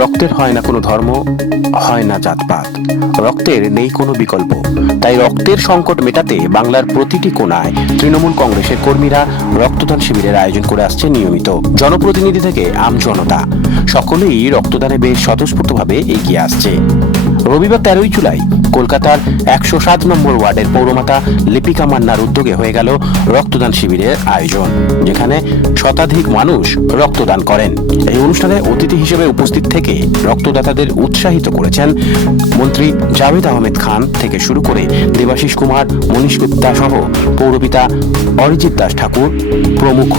রক্তের হয় না কোনো ধর্ম, হয় না জাতপাত। রক্তের নেই কোনো বিকল্প। তাই রক্তের সংকট মেটাতে বাংলার প্রতিটি কোনায় তৃণমূল কংগ্রেসের কর্মীরা রক্তদান শিবিরের আয়োজন করে আসছে নিয়মিত। জনপ্রতিনিধি থেকে আমজনতা। সকলেই রক্তদানে বেশ স্বতঃস্ফূর্তভাবে এগিয়ে আসছে। রবিবার তেরোই জুলাই কলকাতার একশো সাত নম্বর ওয়ার্ডের পৌরমাতা লিপিকা মান্নার উদ্যোগে হয়ে গেল রক্তদান শিবিরের আয়োজন, যেখানে শতাধিক মানুষ রক্তদান করেন। এই অনুষ্ঠানে অতিথি হিসেবে উপস্থিত থেকে রক্তদাতাদের উৎসাহিত করেছেন মন্ত্রী জাভেদ আহমেদ খান থেকে শুরু করে দেবাশিস কুমার, মনীষ গুপ্তা সহ পৌরপিতা অরিজিৎ দাস ঠাকুর, প্রমুখ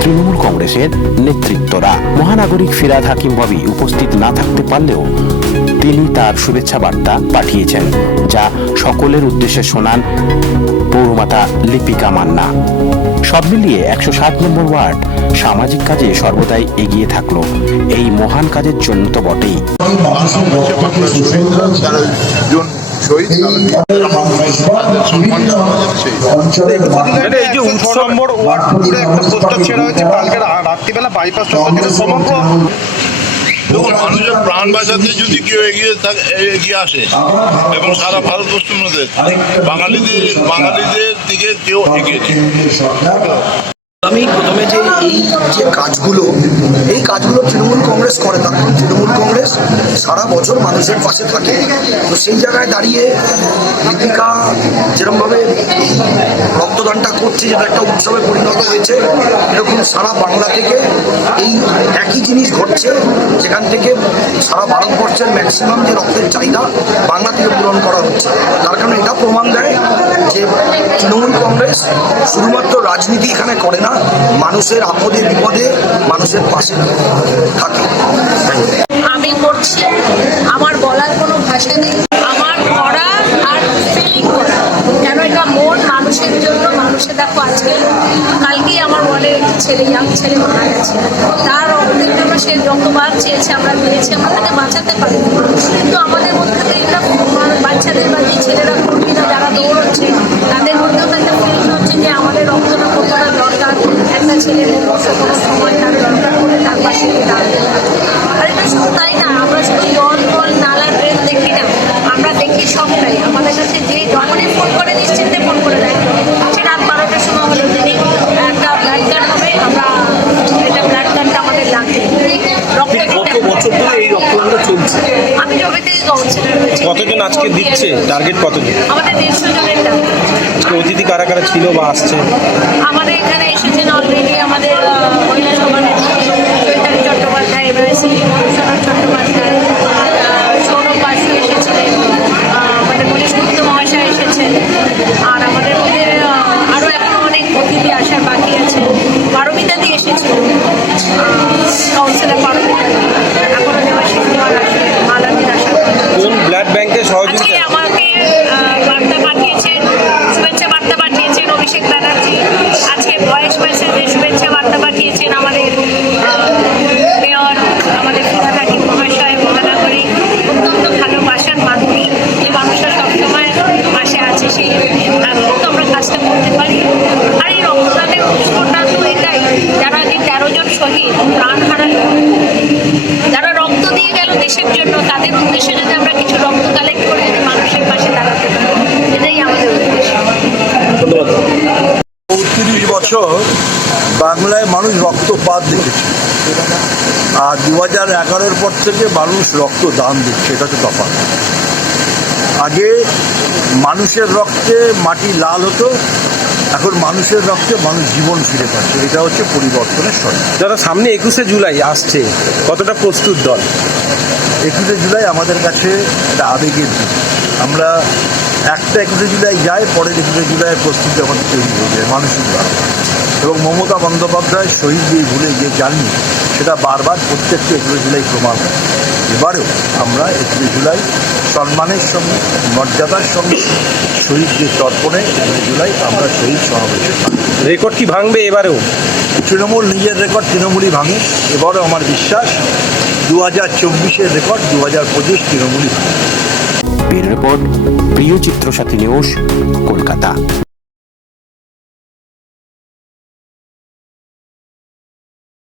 তৃণমূল কংগ্রেসের নেতৃত্বরা। মহানাগরিক ফিরাদ হাকিম ববি উপস্থিত না থাকতে পারলেও তিনি তার শুভেচ্ছা বার্তা পাঠিয়েছেন যা সকলের উদ্দেশ্যে শোনান পৌরমাতা লিপিকা মান্না। সব মিলিয়ে একশো সাত নম্বর ওয়ার্ড সামাজিক কাজে সর্বদাই এগিয়ে থাকল। এই মহান কাজের জন্য তো বটেই। এই যে উৎসব নম্বর ওয়ার্ড একটা ছেড়া হয়েছে কালকে রাত্রিবেলা বাইপাস সমগ্র প্রাণ বাঁচাতে যদি কেউ এগিয়ে থাকে এগিয়ে আসে, এবং সারা ভারতবর্ষের মধ্যে বাঙালিদের বাঙালিদের দিকে কেউ এগিয়েছে আমি প্রথমে যে এই যে কাজগুলো, এই কাজগুলো তৃণমূল কংগ্রেস করে, তার কারণ তৃণমূল কংগ্রেস সারা বছর মানুষের পাশে থাকে। তো সেই জায়গায় দাঁড়িয়ে লিপিকা যেরকমভাবে রক্তদানটা করছে যেটা একটা উৎসবে পরিণত হয়েছে, এরকম সারা বাংলা থেকে একই জিনিস ঘটছে? যেখান থেকে সারা ভারতবর্ষের ম্যাক্সিমাম যে রক্তের চাহিদা বাংলা থেকে পূরণ করা হচ্ছে। তার কারণে এটা প্রমাণ দেয় যে তৃণমূল কংগ্রেস শুধুমাত্র রাজনীতি এখানে করে না, মানুষের আপদে বিপদে মানুষের পাশে থাকে। আমি করছি। আমার বলার কোনো ভাষা নেই আমার করা আর ফিলিং করা কেন এটা মন মানুষের জন্য মানুষের দেখো আজকে কালকেই আমার বলে একটি ছেলে ইয়াং ছেলে মারা গেছে। তার জন্য সে রক্তবাদ চেয়েছে আমরা দিয়েছি আমরা তাকে বাঁচাতে পারি কিন্তু আমাদের মধ্যে তো এটা বাচ্চাদের বা যে ছেলেরা, কর্মীরা যারা দৌড়চ্ছে, তাদের মধ্যেও তো একটা ফিলিং হচ্ছে যে আমাদের রক্তটা কতটা দরকার। একটা ছেলের মুখে কোনো সময় তার দরকার করে তার পাশে দাঁড়াতে। আর এটা শুধু তাই না, আমরা শুধু জল ফল নালা ড্রেন দেখি না। আমরা দেখি সবটাই। আমাদের কাছে যে যখনই ফোন করে নিশ্চিন্তে ফোন করে দেয় সে রাত বারোটার সময় হলে দিদি একটা ব্লাড গান হবে আমরা এটা ব্লাড গানটা আমাদের লাগবে রক্ত কত দিতে বছর ধরে এই রক্তদানটা চলছে আমি যবে থেকে কাউন্সিলর হয়েছি কতজন আজকে দিচ্ছে? টার্গেট কতজন? আমাদের দেড়শো জনের আজকে অতিথি কারা কারা ছিল বা আসছে? আমাদের এখানে এসেছেন অলরেডি আমাদের মহিলা সভানেত্রী চৈতালি চট্টোপাধ্যায় এমএসি সনদ চট্টোপাধ্যায় সৌরভ বাসু এসেছিলেন আমাদের মনীষ গুপ্ত মহাশয় এসেছেন আর আমাদের মধ্যে আহ, আরও এখনও অনেক অতিথি আসার বাকি আছে পারমিতাদি এসেছিল কাউন্সিলর পারমিতাদি এখনও দেওয়াশিস কুমার আসবে মালাদির আসার কথা আছে। কোন ব্লাড ব্যাংকের আজকে সহযোগিতা আমাকে আহ, বার্তা পাঠিয়েছেন শুভেচ্ছা বার্তা পাঠিয়েছেন অভিষেক ব্যানার্জি আজকে ভয়েস মেসেজে শুভেচ্ছা বার্তা পাঠিয়েছেন আমাদের আহ, মেয়র আমাদের ফিরাদ হাকিম মহাশয় মহানগরী অত্যন্ত ভালোবাসার মানুষ যে মানুষের সবসময় পাশে আছে সেই তো আমরা কাজটা করতে পারি আর এই রক্তদানের উৎসটা তো এটাই যারা যে তেরো জন শহীদ প্রাণ হারালো যারা রক্ত দিয়ে গেল দেশের জন্য তাদের উদ্দেশ্যে যদি আমরা কিছু রক্ত কালেক্ট করে যদি মানুষের পাশে দাঁড়াতে পারি। এটাই আমাদের উদ্দেশ্য। পঁয়ত্রিশ বছর বাংলায় মানুষ রক্তপাত দেখেছে। আর দু হাজার এগারোর পর থেকে মানুষ রক্ত দান দিচ্ছে এটা তো তফাৎ। আগে মানুষের রক্তে মাটি লাল হতো এখন মানুষের রক্তে মানুষ জীবন ফিরে পাচ্ছে। এটা হচ্ছে পরিবর্তনের শর্ত যারা সামনে একুশে জুলাই আসছে। কতটা প্রস্তুত দল? একুশে জুলাই আমাদের কাছে একটা আবেগের দিন আমরা একটা একুশে জুলাই যাই পরের একুশে জুলাইয়ের প্রস্তুতি আমাদের তৈরি হয়ে যায় মানসিকভাবে এবং মমতা বন্দ্যোপাধ্যায় শহীদ দিয়ে ভুলে যে যাননি, সেটা বারবার প্রত্যেকটা একুশে জুলাই প্রমাণ হয়। এবারেও আমরা একুশে জুলাই সম্মানের সঙ্গে মর্যাদার সঙ্গে শহীদদের তর্পণে একুশে জুলাই আমরা শহীদ সমাবেশে রেকর্ড কি ভাঙবে এবারেও? তৃণমূল নিজের রেকর্ড তৃণমূলই ভাঙে এবারও আমার বিশ্বাস দু হাজার চব্বিশের রেকর্ড দু হাজার পঁচিশ তৃণমূলই ভাঙে। রিপোর্ট প্রিয় চিত্রসাথী নিউজ কলকাতা।